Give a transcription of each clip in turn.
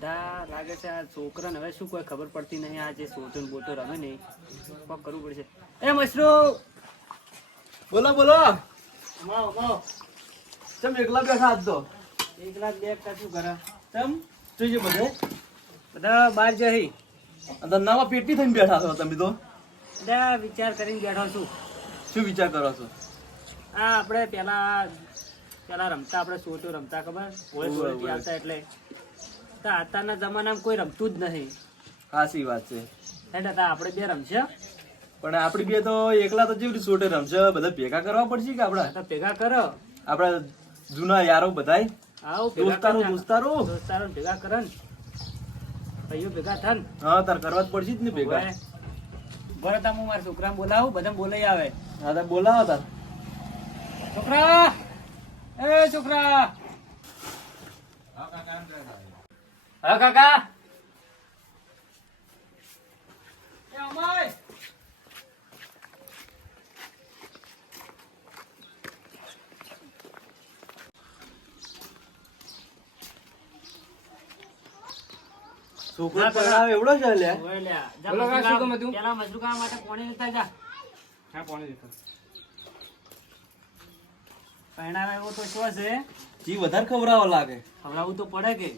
બધા લાગે છે આ છોકરાને હવે શું કોઈ ખબર પડતી નહીં આ જે સોટો બોટો રમે નહીં કોક કરવું પડશે. એ મશરૂ! બોલો બોલો. ચમ એકલા બેઠા આજ તો? એકલા બે શું કરે? ચમ? જોઈ છે બધે. બધા બહાર જઈ ધંધામાં પેટી થઈને બેઠા છો તમે તો. બધા વિચાર કરીને બેઠો છું. શું વિચાર કરો છો? આ આપણે પેલા પેલા રમતા આપણે સોટો રમતા ખબર. આવતા એટલે. તો અત્યારના જમાનામાં કોઈ રમતું જ નહીં. સાચી વાત છે. એટલે તા આપણે બે રમશે. પણ આપણે બે તો એકલા તો જેવી સોટે રમશે? બધા ભેગા કરવા પડશે કે આપણા? ભેગા કરો. આપણા જૂના યારો બધાય? આવો ભેગા દોસ્તારો દોસ્તારો? દોસ્તારો ભેગા કરન ને. ભાઈઓ ભેગા થન. હા તાર કરવા જ પડશે જ ને ભેગા. બરાબર હું મારા છોકરા બોલાવો બધા બોલાઈ આવે. હા તાર બોલાવો તાર. છોકરા! એ છોકરા! હા કાકા. છોકરો પરણાવે એવડો છે લે. બોલો, મજૂર શું? પેલા કામ માટે પાણી લેતા જા. હા પાણી દેતો પહેણાવે એવો તો શું છે જી વધારે ખવડાવવા લાગે. ખવડાવવું તો પડે કે.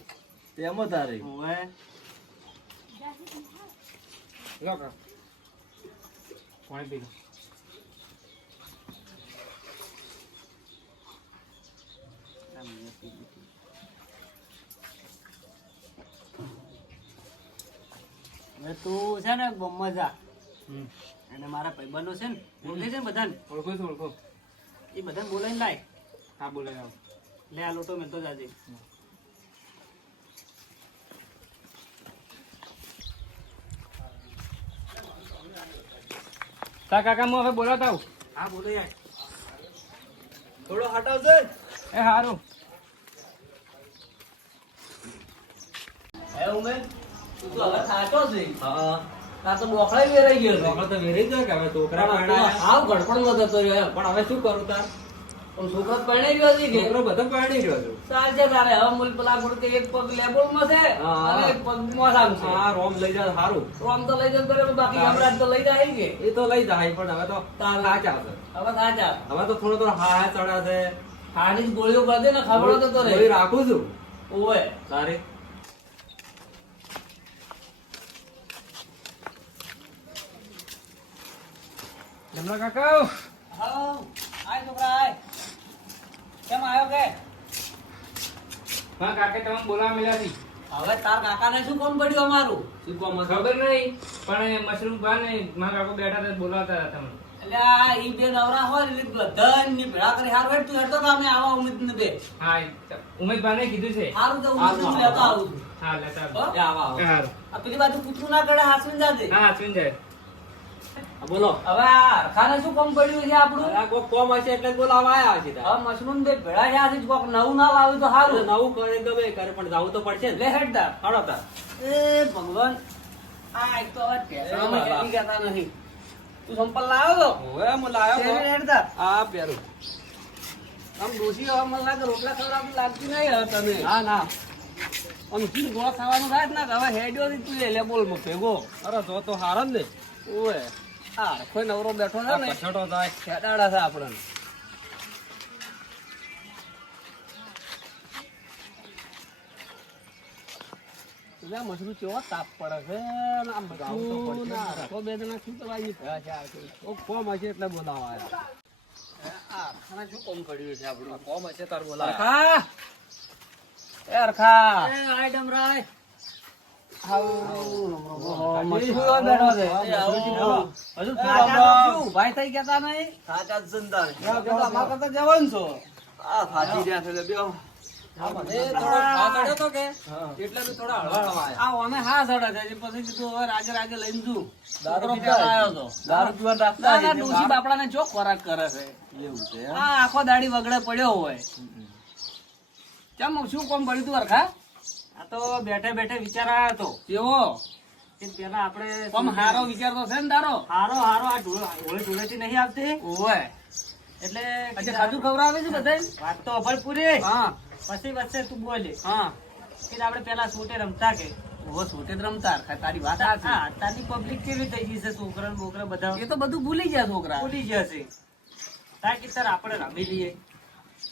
તેમાં તારે. ઓવે લો કા. પાણી પી લો. હવે તું છે ને બોમ્બમાં જા. હમ. અને મારા ભાઈબંધો છે ને ઓળખે છે ને બધાને? ઓળખો છો ઓળખો. એ બધાને બોલાવીને લાય. હા બોલે આવ. લે આ લોટો મેલતો જાજે. તા કાકા હું હવે બોલાવતા આવું. હા બોલો યાર. થોડો હટાવશે એ હારું. હે ઉમે તું તો હવે થાચો છે હા. તા તો બોખડાઈ વેરાઈ ગયો છે. છોકરો તો વેરાઈ ગયો કે હવે છોકરા. હાવ ગડપણમાં જતો રહ્યો પણ હવે શું કરું તાર? છોકરો પરણાઈ ગયો છે છોકરો બધો પરણી રહ્યો છું. ચાલ છે તારે. હવે મૂલ પેલા ગુણ એક પગ લેબોળમાં છે અને એક પગ મોઢામાં છે. હા રોમ લઈ જા સારું. તો તો લઈ જતો બરાબર. બાકી હમણાં તો લઈ જાય કે? એ તો લઈ જાય પણ હવે તો સાચા છે. હવે સાચા. હવે તો થોડો થોડો હા હા ચડા છે. હાની જ ગોળીઓ કરી દે ને ખબર તો રે રાખું છું. ઓય તારે જમલા કાકા આય છોકરા આય. કેમ આવ્યો કે? હા કાકે તમે બોલાવા મળ્યા છે. હવે તાર કાકાને શું કોમ પડ્યું અમારું? શું કોમ ખબર નહીં પણ એ મશરૂમ ને મારા કાકો બેઠા હતા બોલાવતા હતા તમને. એટલે આ ઈ બે નવરા હોય ને એટલે બધા ની ભેળા કરી હાર. વેટ તું હેડતો તો અમે આવા ઉમેદ ને બે. હા ઉમેશભાઈ ને કીધું છે. હારું તો ઉમેદ ને લેતા આવું છું. હા લેતા? આવો. આવો. આ પેલી બાજુ કૂતરું ના કરે હાસવીન જાજે? હા હાસવીન જાય બોલો. હવે આ શું કોમ પડ્યું છે આપણું? આ કોક કોમ હશે એટલે બોલાવા આવ્યા છે હવે મશરૂમ બે ભેળા થયા છે કોક નવું ના લાવ્યું તો સારું. નવું કરે ગમે કરે પણ જવું તો પડશે લે હેડ હડતા હાડો તાર. એ ભગવાન આ એક તો હવે બાબા. જલ્દી કહેતા નથી તું સંપલ લાવ્યો તો? હવે હું લાવ્યો હેડ તાર. આ પહેરું આમ ડોસી હવે મને લાગે રોટલા ખવડાવ લાગતી નહીં હવે તને. હા ના. આમ ઘી ગોળ ખાવાનું થાય ને. હવે હેડ્યો તું લે બોલ મો ભેગો. અરે જો તો હારો જ ને. ઓય આ કોઈ નવરો બેઠો છે ને કસોટો થાય ખેડાડા છે આપણને. એટલે મશરૂ કેવો તાપ પડે છે આમ બધું રાખો બે જણા શું કરવાની થયા છે આ કોમ હશે એટલે બોલાવા આયા આ ખાના શું કોમ કર્યું છે આપણું? કોમ હશે તાર બોલાવા. અરખા. એ અરખા. એ આય ડમરાય. મશરૂ ને જ ખોરાક કરે છે એવું છે? આખો દાડી વગડે પડ્યો હોય કેમ શું કોમ પડ્યું તું અરખા આ તો બેઠે બેઠે વિચાર આવ્યો હતો. કેવો? પેલા આપણે હારો વિચાર તો છે ને તારો? હારો હારો આ હોળી ધૂળેટી નહીં આવતી. ઓય એટલે આજે ખાધું ખવડાવે છે બધાય વાત તો અભળ પૂરી હા. પછી વચ્ચે તું બોલે. હા. કે આપણે પેલા સોટે રમતા કે? સોતે જ રમતા. તારી વાત સાચી. હા અત્યારની પબ્લિક કેવી થઈ ગઈ છે? છોકરા ને બોકરા બધા એ તો બધું ભૂલી ગયા છોકરા. ભૂલી ગયા તાર કે તાર આપણે રમી લઈએ.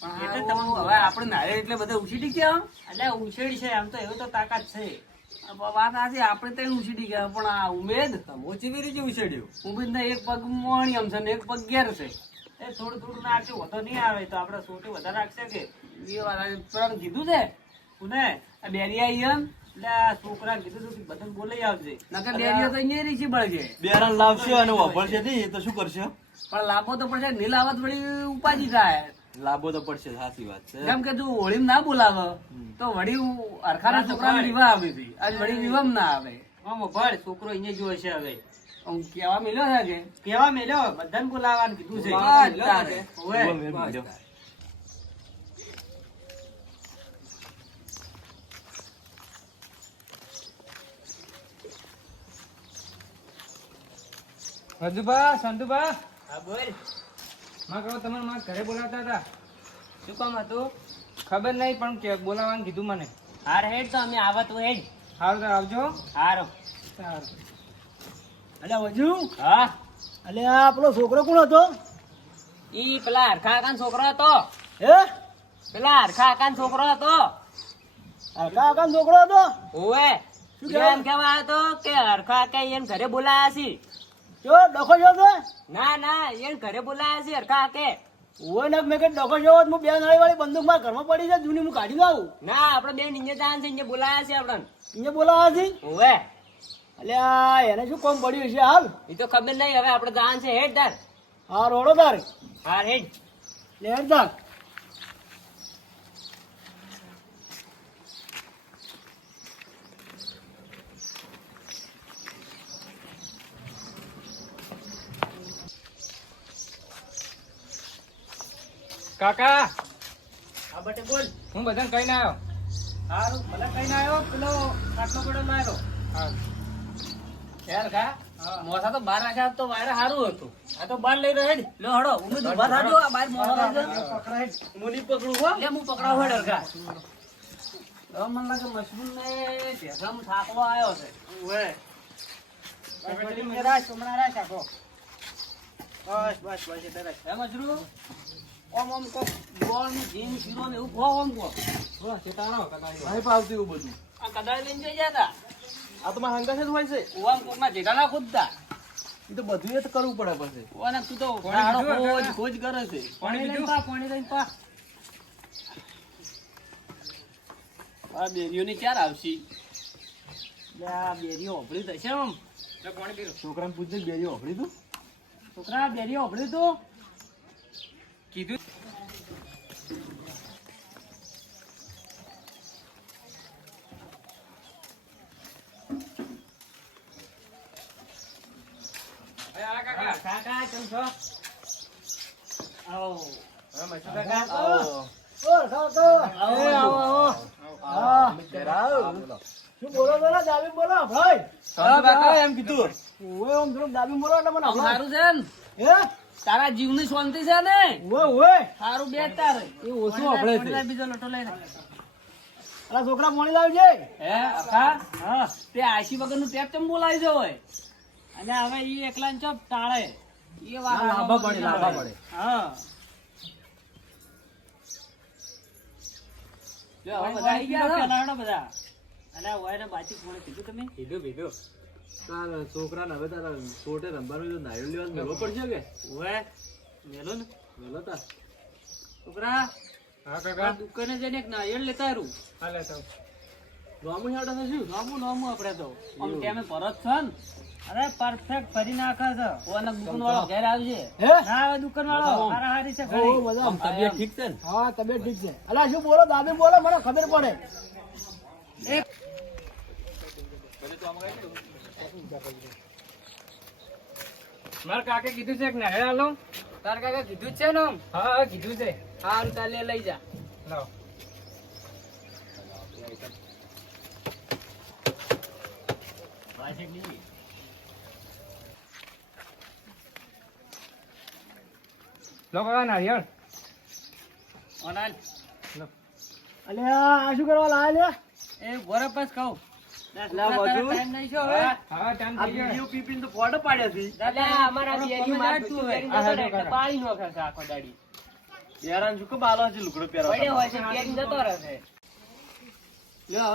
એટલે તમે હવે આપણે નાળિયેર એટલે બધા ઉછીડી ગયા? એટલે ઉછેડ છે આમ તો એવું તો તાકાત છે. વાત આજે આપણે તો ઉછીડી ગયા પણ આ ઉમેદ મોચી રીતે ઉછેડ્યો ઉમેદ ને એક પગ મોણિયમ છે ને એક પગ ઘેર છે. એ થોડું થોડું નાખશે વધો નહીં આવે તો આપણે સોટી વધારે રાખશે કે? એ વાત કીધું છે? કોને? બેરી આવી એમ એટલે આ છોકરા કીધું હતું કે બોલાઈ આવજે. નકર બેરીઓ તો અહીંયા રીચી બળશે બેરણ લાવશે અને વાપરશે નહીં તો શું કરશે? પણ લાભો તો પડશે નીલાવત વળી ઉપાજી થાય લાભો તો પડશે સાચી વાત છે. કેમ કે તું હોળી ના બોલાવે તો વળી અરખાના છોકરાને વિવાહ આવી હતી આજ વળી વિવાહ ના આવે. મામો ભળ છોકરો અહીંયા જોવે છે હવે. હું કેવા મિલ્યો છે કે? કેવા મેલ્યો બધાને બોલાવવાનું કીધું છે. મળ્યો. રાજુભા સંતુભા હા બોલ. માં કહો તમારે મારા ઘરે બોલાવતા હતા? શું કામ હતું? ખબર નહીં પણ કે બોલાવવાનું કીધું મને. હાર હેડ તો અમે આવા હોય હેડ. સારું તો આવજો. હારો. સારું. અલ્યા વજુ. હા? અલ્યા પેલો છોકરો કોણ હતો? ઈ પેલા હરખા કાન છોકરો હતો. હે? પેલા હરખા કાન છોકરો હતો. હરખા કાન છોકરો હતો? ઓવે. શું કેમ એમ કહેવા? હતો કે હરખા કાકા એમ ઘરે બોલાયા છે? જો ડખો જો તો ના ના એને ઘરે બોલાયા છે હરખા કાકે ઓય ને મેં કે ડખો જો હું બે નાળી વાળી બંદૂક મારા ઘરમાં પડી છે જૂની હું કાઢી લાવું ના આપણે બે નીચે જાન છે અહીંયા બોલાયા છે આપણને. અહીંયા બોલાવા છે? ઓવે અલ્યા એને શું કોમ પડ્યું છે હાલ? એ તો ખબર નહીં હવે આપણે જાન છે હેડ તાર. હા રોડો તારે. હા હેડ. લે હેડ તાર. કાકા. આ બટે બોલ. હું બધાને કહીને આવ્યો? હારું ભલે કઈ આવ્યો પેલો આટલો પડો માર્યો હા. યાર કા મોસા તો બાર રાખ્યા તો વાયરા સારું હતું. આ તો બાર લઈ રહ્યો લો હડો ઉમેદ ઊભા થાજો આ બાર મોસો રાખજો. મુની પકડું હો. લે હું પકડાવ હેડ હરખા. હવે મને લાગે મશરૂમ ને ભેસામાં થાકલો આવ્યો છે. બસ બસ બસ ઓમ ઓમ કો ગોળનું જીન શીરો ને એવું ખો ઓમ કો નહીં પાવતું એવું. બધું. આ કદાળ લઈને જઈ જતા. આ તો હોય છે ઓમ કોક ના જેઠા ના ખુદતા. એ તો બધું એ તો કરવું પડે પછી. ઓને તું તો પાણી ખોજ ખોજ કરે છે. પાણી લઈને પા પાણી લઈને પા. આ બેરીઓની ક્યારે આવશે? આ બેરીઓ ઓભળી થશે આમ. છોકરાને પૂછજે કે બેરી ઓફળી તું છોકરા બેરીઓ ઓભળી તું કીધું એ આ કાકા કાકા કેમ છો આવો હવે મૈસૂર કાકા આવો. આવો આવો આવો શું બોલો બોલો દાબી બોલો ભાઈ સંતુ કાકા એમ કીધું ઓય ઓમ થોડું દાબી બોલો એટલે મને સારું છે ને હે તારા જીવની શાંતિ છે ને? ઓય ઓય. સારું બે તારે એ ઓછું આપણે છે. બીજો લોટો લઈને અલા છોકરા મોણી લાવજે હે અખા? હા. તે આશી વગરનું ટેપ ચમ બોલાવી છે હોય? અને હવે ઈ એકલા ચપ ટાળે. એ વાત લાભા પડે લાભા પડે. હા. જો હવે બધા આવી ગયા પેલા ને? હેડો બધા. અને ઓયને બાજી કોણે કીધું તમે? કીધું કીધું. તારા છોકરાને હવે તારા છોટે રમવાનું જો લેવા લેવાનું મેળવો પડશે કે? ઓય મેલો ને? મેલો તા. છોકરા હા કાકા. દુકાને જઈને એક નારિયેળ લેતા આવ્યું હા લેતા તો ગામું હેડે છે શું? નોમું નોમું આપણે તો. આમ ટેમે પરત છે ને. અરે પરફેક્ટ ફરી નાખે છે. ઓને દુકાન વાળો ઘેર આવજે. ના હવે દુકાન વાળો હારા હારી છે ઘણી. આમ તબિયત ઠીક છે ને? હા તબિયત ઠીક છે. અલા શું બોલો? દાબે બોલો મને ખબર પડે. મારે કાકે કીધું છે કે હે આલો તાર કાકા કીધું જ છે ને હા હા કીધું છે. હારું તાલે લઈ જા. લાવ. લો કાકા નારિયેળ. લો અલે આ શું કરવા લાયા લે એ ગોરા પાસ કહું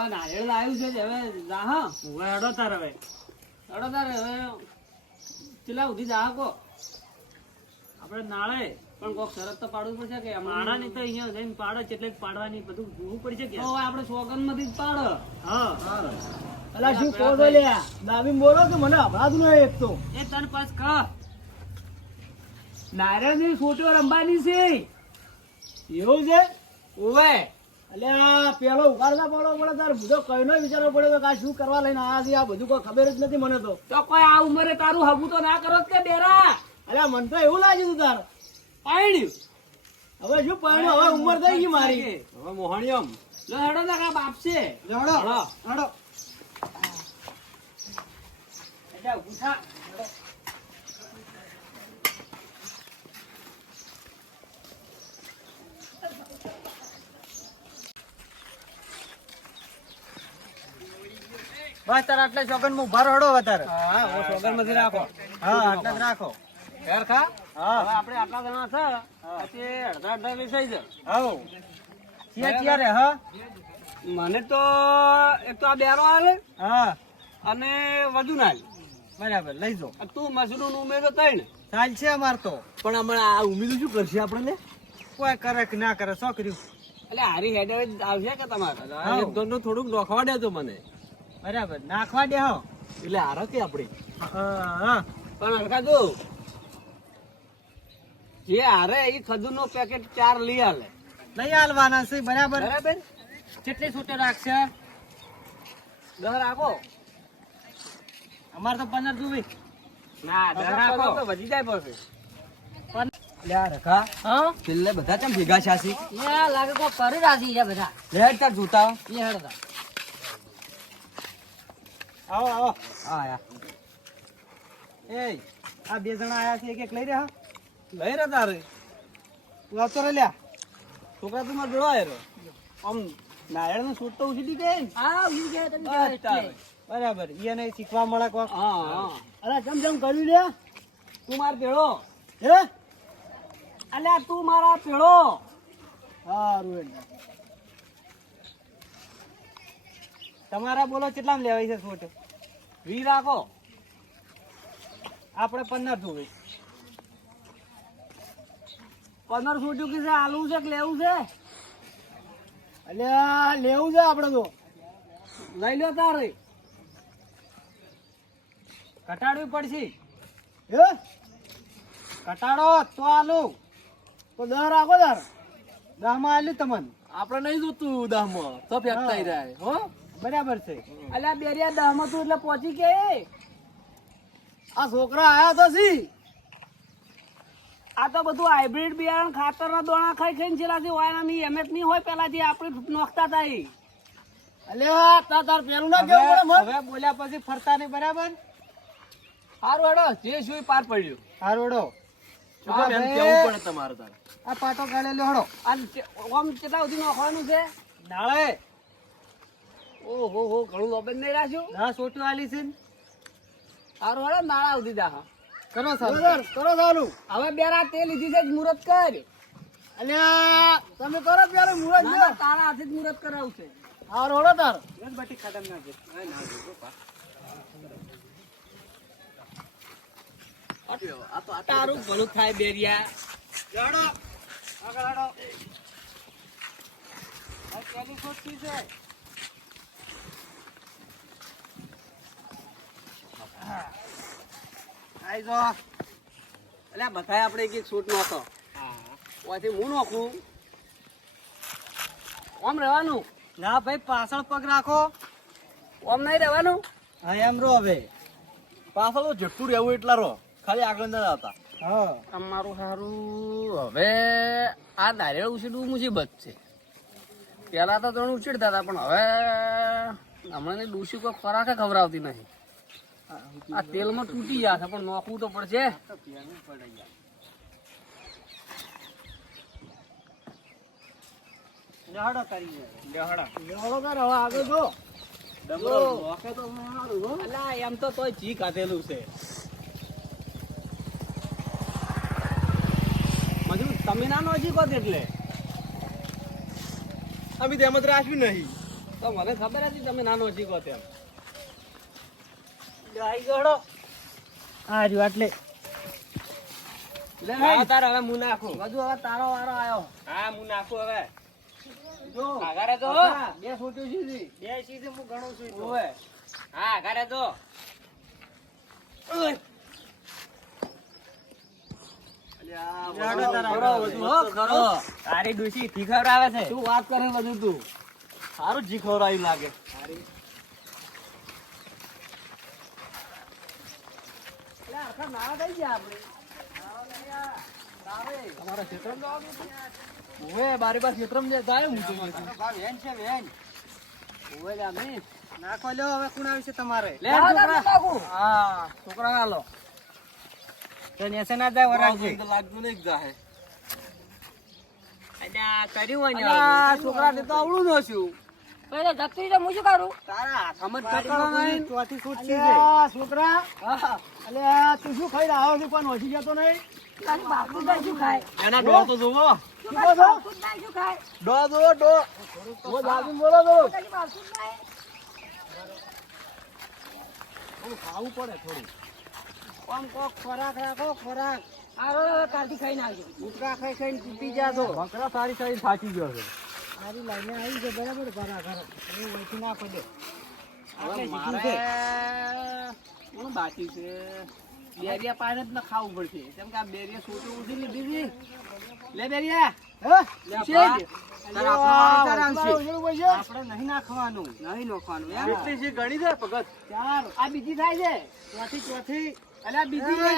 નારિયેળ આવ્યું છે હવે જા હવે હેડો તાર હવે. હડો તારે હવે ચેલા સુધી જા કો આપડે નાળે પણ કોક શરત તો પાડવું પડશે કે માણા ની તો અહીંયા જઈને પાડે છે એટલે પાડવાની બધું જોવું પડશે કે હવે આપણે સોગનમાંથી જ પાડો. હા. અલા શું કહો છો લ્યા? દાબી બોલો કે મને અભડાતું નો એક તો. એ તન પાસ ખા. નારાયણની ફોટો રંબાની છે. એવું છે? ઓવે અલ્યા પેલો ઉગાડતા પડો પડે તાર બધો કઈનો વિચારવો પડે તો કે આ શું કરવા લઈને આયા છે? આ બધું કોઈ ખબર જ નથી મને તો. તો કોઈ આ ઉંમરે તારું હગું તો ના કરો જ કે બેરા? અલ્યા મને તો એવું લાગ્યું તું તાર. પાડ્યું હવે શું પાણી હવે ઉંમર થઈ ગઈ મારી. હવે મોહણિયમ લો હેડો ના કા બાપ છે. હડો. હડો. એટલે ઉઠા. બસ તાર આટલે ચોકનમાં ઊભા રહો વધારે. હા સોગનમાંથી રાખો. હા આટલે જ રાખો. યાર ખા. હા હવે આપણે આટલા જણા છે પછી અડધા અડધા લઈ છે હાઉ ક્યાં ચિયા રે હા? મને તો એક તો આ બેરો આલે હા. અને વધુ ના બરાબર લઈ જો તું મશરૂમ ઉમેરો ને. ચાલ છે અમાર તો. પણ હમણાં આ ઉમેરું શું કરશે આપણને? કોઈ કરે કે ના કરે શું કર્યું એટલે હારી હેડ આવશે કે તમારે? થોડુંક નોખવા દેજો મને. બરાબર નાખવા દે હો. એટલે હારો કે આપડી. હા હા. પણ હરખા જો જે હારે એ ખજૂરનું પેકેટ ચાર લઈ આલે. નહીં આલવાના છે બરાબર? બરાબર? કેટલી છૂટે રાખશે? દસ રાખો. અમારે તો પંદર જોવી. ના રાખો. તો વધી જાય પછી. છેલ્લે બધા કેમ ભેગા છાસી લાગે કરી રાખી છે બધા. તાર જોતા. આવો આવો. આયા એ આ બે જણા આયા છે એક એક લઈ રહ્યા. લઈ રહ્યા તારે. તું આવતો રે લ્યા. છોકરા તું મારે આયરો આમ નારાયણનું છૂટ તો ઉછી ગઈ ગયા તમે તારે. બરાબર. એને શીખવા મળે કોક. હા હા. અરે જમ જમ કર્યું લ્યા. તું માર પેળો હે? અલ્યા તું મારા પેળો સારું એટલે. તમારા બોલો કેટલામ લેવાય છે છોટ? વી રાખો. આપણે પંદર જોવે. પંદર છૂટ્યું કે છે આલું છે કે લેવું છે? એટલે લેવું છે આપણે તો. લઈ લો તારે. ઘટાડવી પડશે. હે? ઘટાડો તો આલુ. તો દહ રાખો દર દહમાં આલ્યું તમને. આપણે નહીં જોતું દામમાં તો ફેંકતા રહ્યા હો? બરાબર છે. અલ્યા બેરિયા દહમાં તું એટલે પહોંચી કે? આ છોકરા આયા તો સી આ તો બધું હાઇબ્રિડ બિયારણ ખાતરના દોણા ખાઈ ખાઈને છેલ્લાથી હોયની એમએસની હોય પેલાથી આપણે નોખતા હતા એ અલ્યા તાર તાર પેલું ના કેવું પડે હવે બોલ્યા પછી ફરતા નહીં બરાબર? સારું વડો જે શું પાર પડ્યું. તમારે તારે? આ પાટો કાઢેલો હડો. આમ કેટલા સુધી નોખવાનું છે? નાળે ઓહો હો ઘણું લોબન નહીં રાખ્યું? ના સોટું આલી છે ને. સારું નાળા સુધી જા કરો ચાલુ કરો ચાલુ હવે બેરા તે લીધી છે જ મુહૂર્ત કર. અલ્યા તમે કરો પેલું મુરત ના, ના, તારા હાથે જ મુહૂર્ત હા રોડો તાર. તારું ભલું થાય બેરિયા. હેડો આગળ હેડો. આ પેલી ખોટી છે. આઈ જો. એટલે બધાય આપણે એક એક શૂટ નોખો ઓથી હું નોખું? ઓમ રહેવાનું? ના ભાઈ પાછળ પગ રાખો. ઓમ નહીં રહેવાનું? હા એમ રહો હવે. પાછળ જેટલું રહેવું એટલા રહો. ખાલી આગળ ના આવતા હા. અમારું સારું હવે આ દારેળ ઉછીડવું મુસીબત છે. પેલા તો ત્રણ ઉછીડતા હતા પણ હવે હમણાં ડૂસી કોઈ ખોરાક ખવડાવતી નહીં. આ તેલમાં તૂટી જશે પણ નોખવું તો પડશે. એમ તો તોય જી કાઢેલું છે. તમે ના નો જી કોત એટલે? અમે તેમ જ રાખવી નહીં. તો મને ખબર હતી તમે નાનો જી કોત એમ ગયો આ રહ્યું એટલે લે હવે હું નાખું. બધું હવે તારો વારો આવ્યો હા હું નાખું હવે. જો આગારે જો. બે છોટ્યું સીધી બે સીધી હું ગણું છું ઈ હા આગારે જો. લેહડો તારા ખરો બધું, હો, ખરો. તારી ડૂસી થી ખવડાવે છે. શું વાત કરે બધું તું? સારું જ ખવડાવ્યું લાગે. એટલે નાવા થઈ ગયા આપણે જવાનું છે? તમારે છોકરા હા છોકરા હાલો ના જાય વરાજી લાગતું નહીં જાય અલ્યા કર્યું છોકરા ને તો આવડું નો છું પેલે જતી તો હું શું કરું? તારા હાથમાં નહીં. ચોથી ફૂટ છે. છોકરા. અલ્યા તું શું ખાઈ રહ્યો છે? પણ ઓછી જતો નહીં. એના ડોળ તો જોવો શું કહો છો? ડો જોવો ડો બહુ દાબીને બોલો છો. ખાવું પડે થોડું. આમ કોક ખોરાક રાખો ખોરાક. ખાઈ ખાઈને તૂટી જાશો. બકરા સારી સારી થાકી ગયો છે. સારી લાઈને આવી છે બરાબર ઘરા ઘરા હું ઓછી ના પડે હવે મારે શીખ્યું બાકી છે બેરિયા પાને જ ન ખાવું પડશે કેમ કે આ બેરિયા સોટું ઉધી લીધી બીજી લે બેરિયા આપણો નહીં નાખવાનું નહીં નાખવાનું ગણી છે ભગત ચાર આ બીજી થાય છે ચોથી ચોથી અલ્યા બીજી ને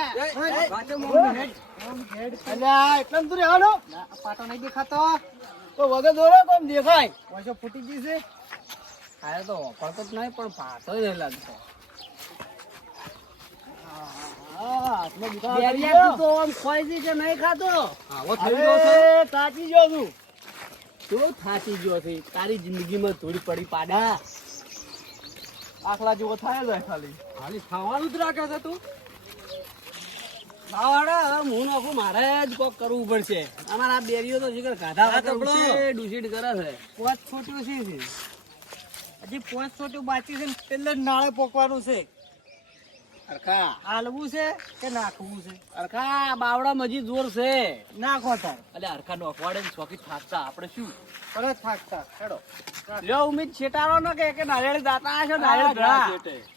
ના, પાટો નહીં દેખાતો તો વગર દોરો કોમ દેખાય? પાછો ફૂટી છે. આયો તો વાપરતો જ નહીં પણ પાટો નહીં લાગતો. હા હાથમાં દુખાવો થઈ બેરિયા ગયો. તું તો આમ ખોઈ જી નહીં ખાતો? આવો ગયો છે. અરે, તાકી ગયો છું. તું થાકી ગયો છે? તારી જિંદગીમાં થોડી પડી પાડા. આખલા જેવો થાય ખાલી. ખાલી ખાવાનું જ રાખે છે તું? બાવાડા હું નાખું મારે જ કોક કરવું પડશે. અમારા બેરીઓ તો શીખર ગાધા વગર પેલો. કરે છે. પોચ છોટ્યું છે છે. હજી પોચ છોટ્યું બાકી છે પેલે નાળે પોકવાનું છે. અરખા. હાલવું છે કે નાખવું છે? અરખા બાવડા મજી જોર છે. નાખો તાર એટલે અરખા નોખવાડે ને ચોકી થાકતા આપણે શું? પરત થાકતા. હેડો. લ્યો ઉમીદ છેટારો ન કે નારિયેળ દાતા છે નારિયેળ.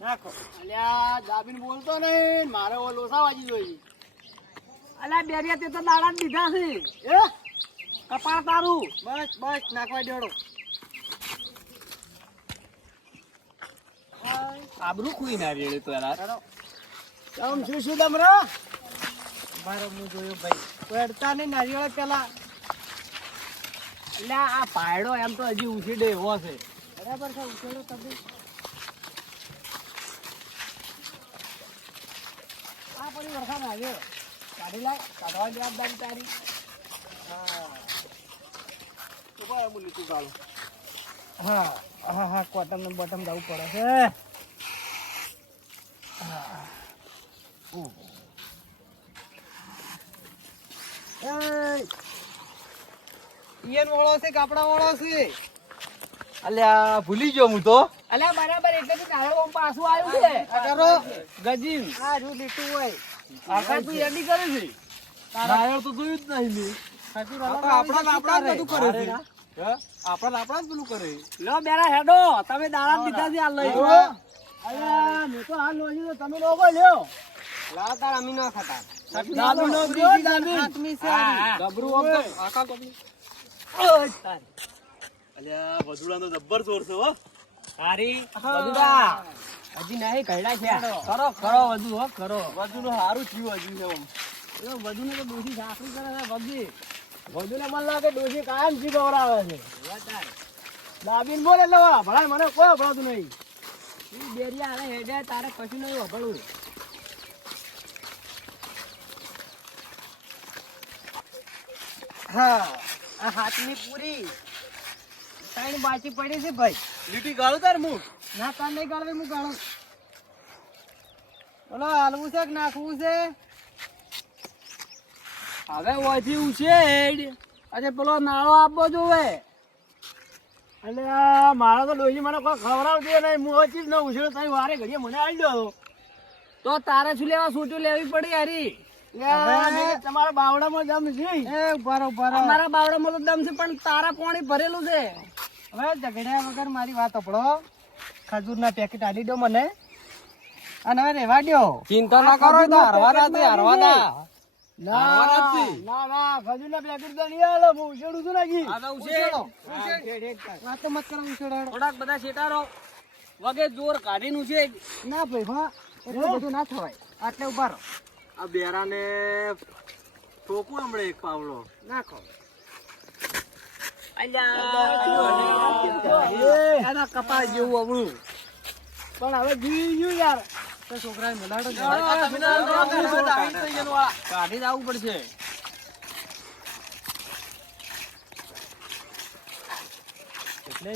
નાખો. અલ્યા દાબીને બોલતો નહીં. મારે ઓ લોસા વાજી જોઈ અલ્યા બેરિયા તે તો દાડા દીધા છે. એ કપાળ તારું. બસ બસ નાખવા દેડો. આબરું ખુઈ નારિયેળ તો યાર. તમ શું શું મારો હું જોયો ભાઈ? કોઈ નહીં નારિયેળ પેલા. એટલે આ પાયડો એમ તો હજી ઉછીડે એવો છે. બરાબર છે ઉછેડો તમે. પડી વરસાદ આવ્યો. કાઢી લાય કાઢવા જવાબદારી તારી. હા. હા હા હા કોટમ ને બોટમ જવું પડે છે. ઈયન વાળો છે કાપડા વાળો છે. અલ્યા ભૂલી ગયો હું તો. અલ્યા બરાબર એટલે તો નારિયેળ પાછું આવ્યું છે. ગજીન. આ જો લીટું હોય. આખા તું એડી કરે છે. નાયર તો જોયું જ નહીં મેં. ખાતી આ તો વાળા આપણા આપણા બધું કરે છે. આપણા આપણા જ પેલું કરે લો બેરા હેડો. તમે દાડા દીધા છે આ લઈ જો. અલ્યા, મેં તો હાલ લોહી તો તમે લોકો લ્યો. લાવ તાર અમી ના ખાતા. દાબી નો બીજી અલ્યા તો જબ્બર જોર છે હો. બધુડા હજી નહીં કઈડા છે. કરો કરો વધુ હો કરો. વધુ નું સારું થયું હજી છે એ વધુ ને તો ડોસી સાકરી કરે છે ભગજી. વધુ ને મને લાગે ડોશી કાયમ જી ગવરાવે છે. દાબીને બોલે એટલે ભલાય મને કોઈ અભળાતું નહીં. તું બેરિયા અરે હેડે તારે કશું નહીં અભળવું હા આ હાથની પૂરી. ત્રણ બાકી પડી છે ભાઈ. લીટી ગાળું તાર મું ના તાર નહીં ગાળવે હું ગાળું. બોલો હાલવું છે કે નાખવું છે? હવે ઓછી ઉછેડ આજે પેલો નાળો આપવો જોવે. એટલે મારા તો ડોહી મને કોઈ ખવડાવતી નહીં. હું ઓછી જ ન ઉછળ્યો તારી વારે ઘડીએ મને આવી ગયો તો તારે શું લેવા સૂચું? લેવી પડી હારી. તમારા બાવડામાં દમ છે. એ બરો બરો અમારા બાવડામાં તો દમ છે પણ તારા પાણી ભરેલું છે. હવે ઝઘડ્યા વગર મારી વાત સાંભળો. ખજૂરના પેકેટ આલી દો મને. અને હવે રેવા દો ચિંતા ના કરો તો હરવાના છે હરવાના ના ના ના ખજૂરના પેકેટ તો નહીં આલો હું ઉછેડું છું નાખી. આ તો ઉછેડ. વાત. તો મત કરો ઉછેડ થોડાક બધા શેટારો. વગે જોર કાઢીનું છે ના ભાઈ હા. એટલું બધું ના થવાય. આટલે ઊભા રહો. આ બેરાને ઠોકું હમણાં એક પાવડો. નાખો. એના જેવું અવળું પણ હવે જીવી ગયું યાર છોકરા કાઢી જ આવવું પડશે એટલે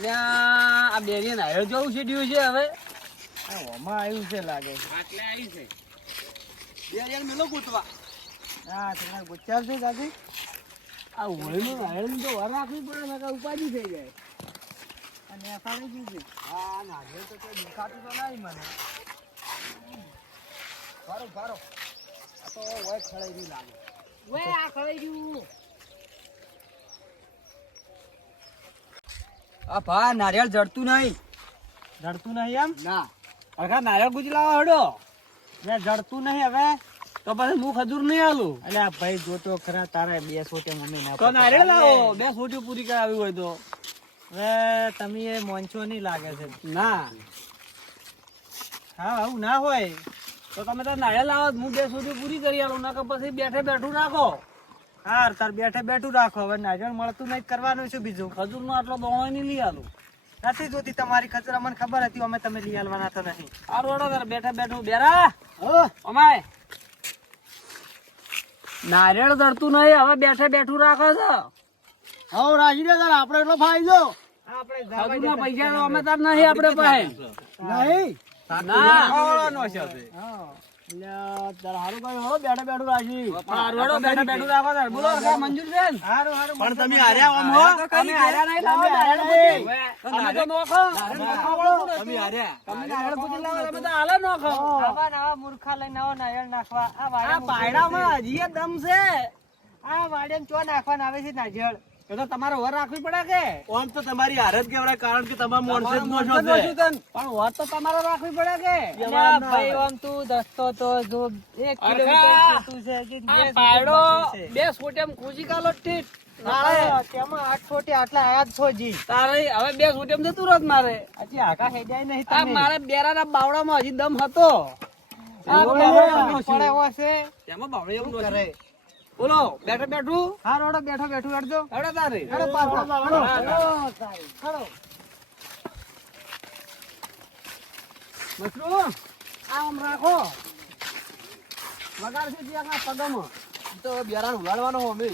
જ આ બેરી નાયર જવું છે ડ્યુ છે હવે આ હોમાં આવ્યું છે લાગે છે આટલે છે બે મેલો ગૂંથવા હા છોકરા ગુચ્ચાર છે દાદી આ હોળીનું તો વાર રાખવી પડે નકર ઉપાધિ થઈ જાય. અને અસાડી હા નાગેલ તો કોઈ દેખાતું તો નહીં મને. ફારો ફારો. આ તો હોય ખડાઈ રહ્યું લાગે. વે આ ખવાઈ ગયું આ ભા નારિયેળ જડતું નહીં. જડતું નહીં એમ? ના. અરખા નાયર ગુજલાવા હડો. મેં જડતું નહીં હવે. તો પછી હું ખજૂર નહીં આલું એટલે આ ભાઈ જોતો ખરા તારે બે સોટે મમ્મી ના તો લાવો. બે સોટી પૂરી કરાવી હોય તો. હવે તમે એ મોંચો નહીં લાગે છે. ના. હા આવું ના હોય. તો તમે તો નાયર લાવો હું બે સોટી પૂરી કરી આલું નકર પછી બેઠે બેઠું રાખો. હા તાર બેઠે બેઠું રાખો. હવે નારિયેળ મળતું નહીં કરવાનું છે બીજું? ખજૂર નો આટલો બહોળો નહીં લઈ આલું. નથી જોતી તમારી ખચર અમને ખબર હતી અમે તમે લઈ આલવાના તો નહીં. આ રોડો તારે બેઠે બેઠું બેરા. અમાય નારિયેળ ધરતું નહીં હવે બેઠે બેઠું રાખે છે. હવે રાખી દે તાર આપણે એટલો ફાયદો. આપણે પૈસા તો અમે તાર નહીં આપણે પાસે. નહીં. ના. હારું ભાઈ હો બેઠે બેઠું રાખી. આ રોડો બેઠે બેઠું રાખો તાર. બોલો અરખા મંજૂર છે ને? હારું હારું પણ તમે હાર્યા આમ હો. અમે હાર્યા નહીં લાવો નારિયેળ પૂરી. અમે તો નોખો. તમે હાર્યા તમે નારિયેળ પૂરી લાવો અમે તો હાલે નોખો. આવા નવા મૂર્ખા લઈને આવો નારિયેળ નાખવા. આ આ વાડિયામાં હજી એ દમ છે. આ વાડિયામાં ચો નાખવાના આવે છે નારિયેળ? એ તો તમારે વર રાખવી પડે કે? આમ તો તમારી હાર જ કારણ કે તમારા મોણસે મોણસો છે પણ વર તો તમારે રાખવી પડે કે? ભાઈ આમ તું દસતો તો જો એક કિલોમીટર અરખા. છે કે બે આ પાયડો બે સોટેમ ખોજી કાલો ઠીક. તેમાં આઠ છોટી આટલા આયા જ છો હવે બે સોટેમ જતું રહ મારે. હજી આખા હેડ્યાય નહીં આ તમે. દમ હતો બાવડામાં હજી દમ હતો. બોલો બેઠો બેઠું. હા રોડો બેઠો બેઠું અડજો હેડો તારે. અરે પાછો. હળો, હા, હળો, હળો. આ આમ રાખો. વગાડશે ત્યાં પગમાં. તો બેરાન ઉલાડવાનો અમે